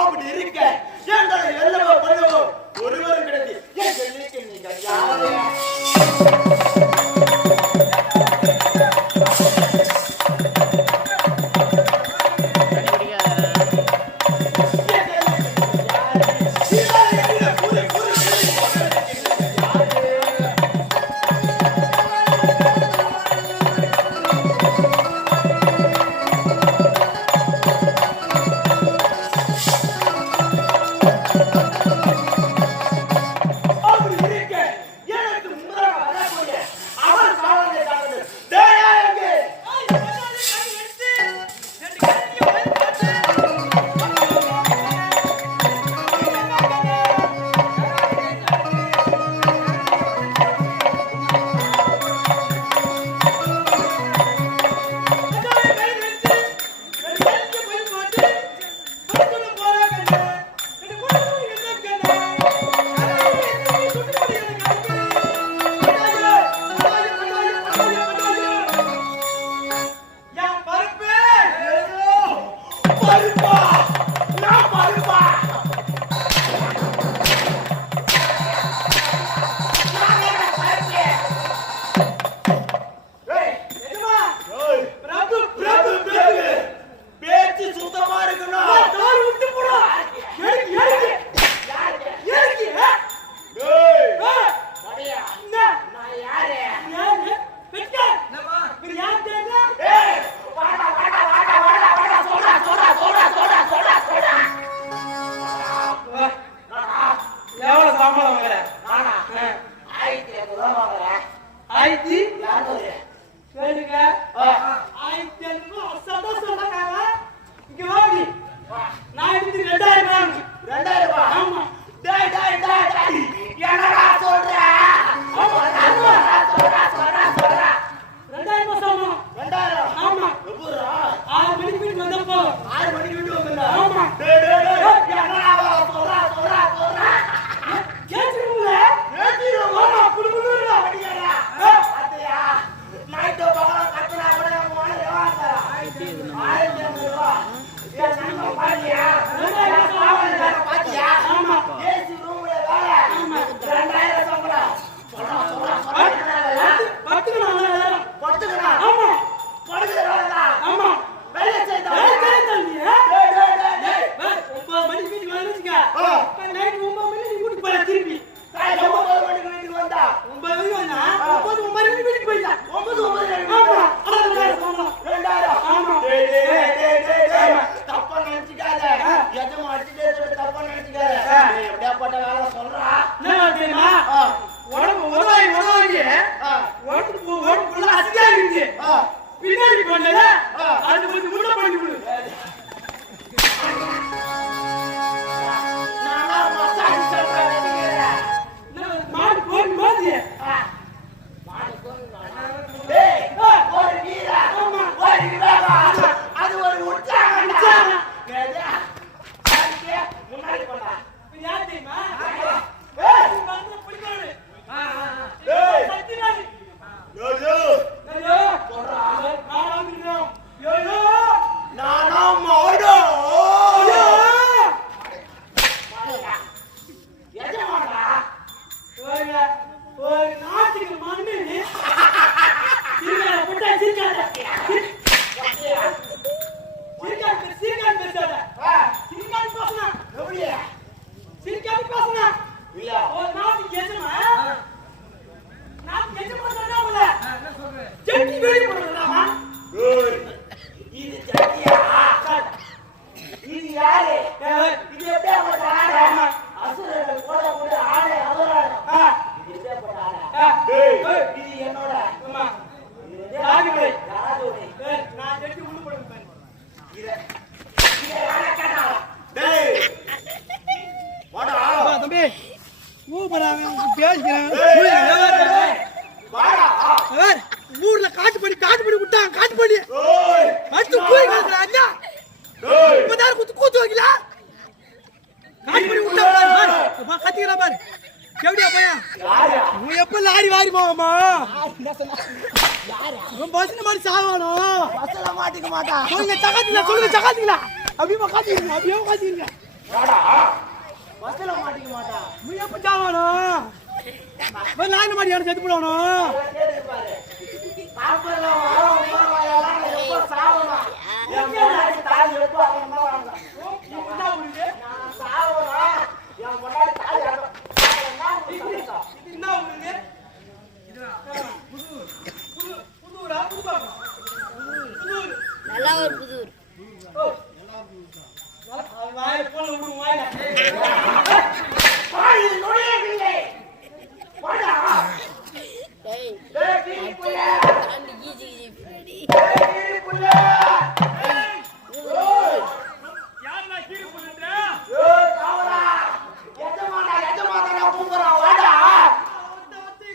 அப்படி இருக்க எங்களை எல்லவோ பண்ணவோ ஒருவரும் கிடையாது. என் சொல்லிக்கு நீங்கள் யாரு? ஊர்ல காட்டு பண்ணி விட்டாங்க. காட்டு பண்ணி அடுத்து போய் அண்ணா இப்பதான் கூத்து வைக்கல. காட்டு பண்ணி விட்டாங்க கத்திக்கிறா பாரு. எப்படியா பையன் எப்ப லாரி வாரி போவாமா பஸ் மாதிரி சாவானோ மாட்டிக்க மாட்டான். சொல்லுங்க சகாத்திங்களா அப்படியே காத்திருங்க. அப்படியே காத்திருங்க. வாடா பஸ்ல மாட்டிக்க மாட்டா நீ எப்ப சாவணும் லைன் மாடி எடுத்து செத்து போடணும் பாப்பலாம் வரோம் வரவாயெல்லாம் எப்ப சாவணும் என் முன்னாடி தாலி எப்ப அவன் தான் வராங்க நான் சாவணும் என் முன்னாடி தாலி இது என்ன உங்களுக்கு புதுரா புதுரா நல்லா ஒரு புதூர் வாய் போல விடு வாயில பாய் நுழையவில்லை வாடா டேய் டேய் கீரிப்புள்ள காண்டி கீச்சி பின்னாடி டேய் கீரிப்புள்ள ஓய் யாரா கீரிப்புள்ளன்ற ஏய் காவலா எஜமானா நான் கூப்பிடுறேன் வாடா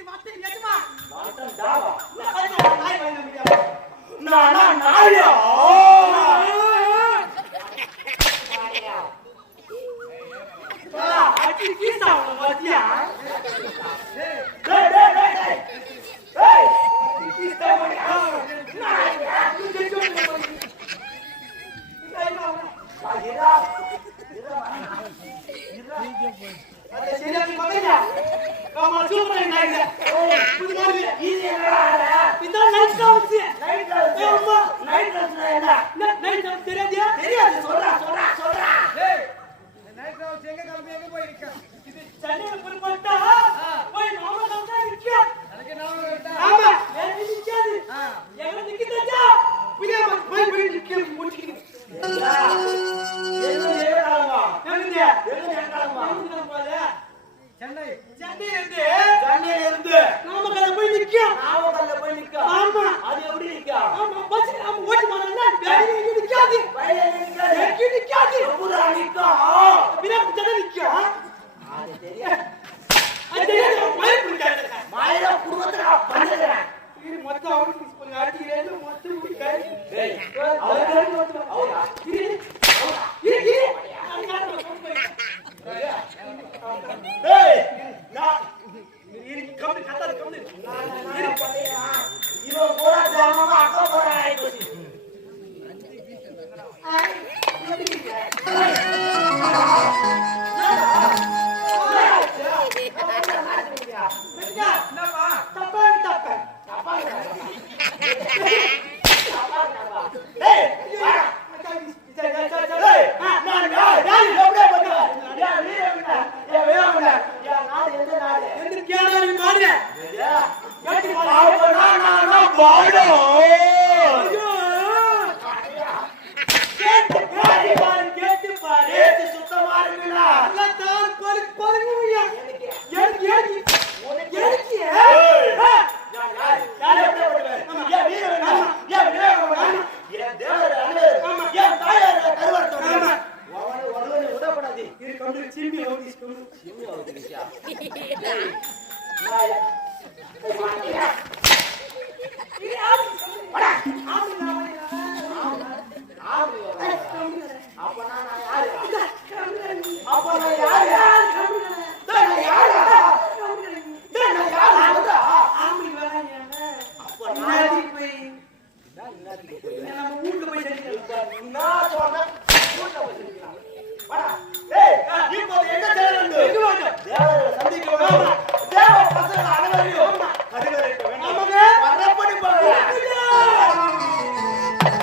வாட்டை எஜமா மாட்டம் டாவா நானா நாயா அடி கீசா வாத்தியா டேய் ஏய் கீஸ்தா மணியா நாயா பாயிரா அத சரியா நீ மகனா காமா சூப்பர் நாயில புது மாதிரி இது என்னடா இதான் நைட் காவுஸ் நைட் அம்மா நைட் என்ன நைட் காவுஸ் தெரியாதியா தெரியாது சொல்றா ஏய் நைட் காவுஸ் எங்க கிளம்பி எங்க போய் நிக்க இது சென்னையில போய் பார்த்தா போய் நாம தான் நிக்க அதுக்கு நாம விட்டா ஆமா ஏன் நிக்காது எங்க நிக்கிதா புரியா போய் நிக்க முடிக்கிது சென்னை இருந்து நாமக்கல்ல போய் நிக்கும் ஆமா அது எப்படி இருக்கா ஆமா பஸ் நாம ஓட்டி போறோம்ல வேற எங்க நிக்காது எங்க நிக்காது பின்னா புத்தக நிக்கும் அது தெரியாது அது தெரியாது மயிர் புடிக்காது மாயிர குடும்பத்துல பண்ணுறேன் இது மொத்தம் அவருக்கு கொஞ்சம் அடிக்கிறேன் மொத்தம் புடிக்காது டேய் அவரா டேய் நான் கம்பி கத்தாது கம்பி இவன் கூட ஜாமமா அக்கா போற ஆயிடுச்சு என்னப்பா தப்பா டேய் வாடா டேய் நான் யார் எப்படியே பண்ணு யா வீரம்டா யா வேறம்டா யா நாடு எந்த நாடு எந்த கேடா நீ மாடு கேட்டி மாடு அவனா நானா பாடோ ஐயோ கேட்டி பாரு கேட்டி பாரு ஏத்தி சுத்தமா இருக்குடா அல்ல தார் பாரு பாருங்கய்யா எனக்கு யார் எப்படியே பண்ணு யா வீரம்டா யா வேறம்டா யா தேவரே யா தாயார் கருவர்த்தம் அவனை ஒருவனை உடப்படாது இது கம்பி சிரிமி ஓடி கம்பி சிம்மி ஆவுதுயா அப்பனா நான்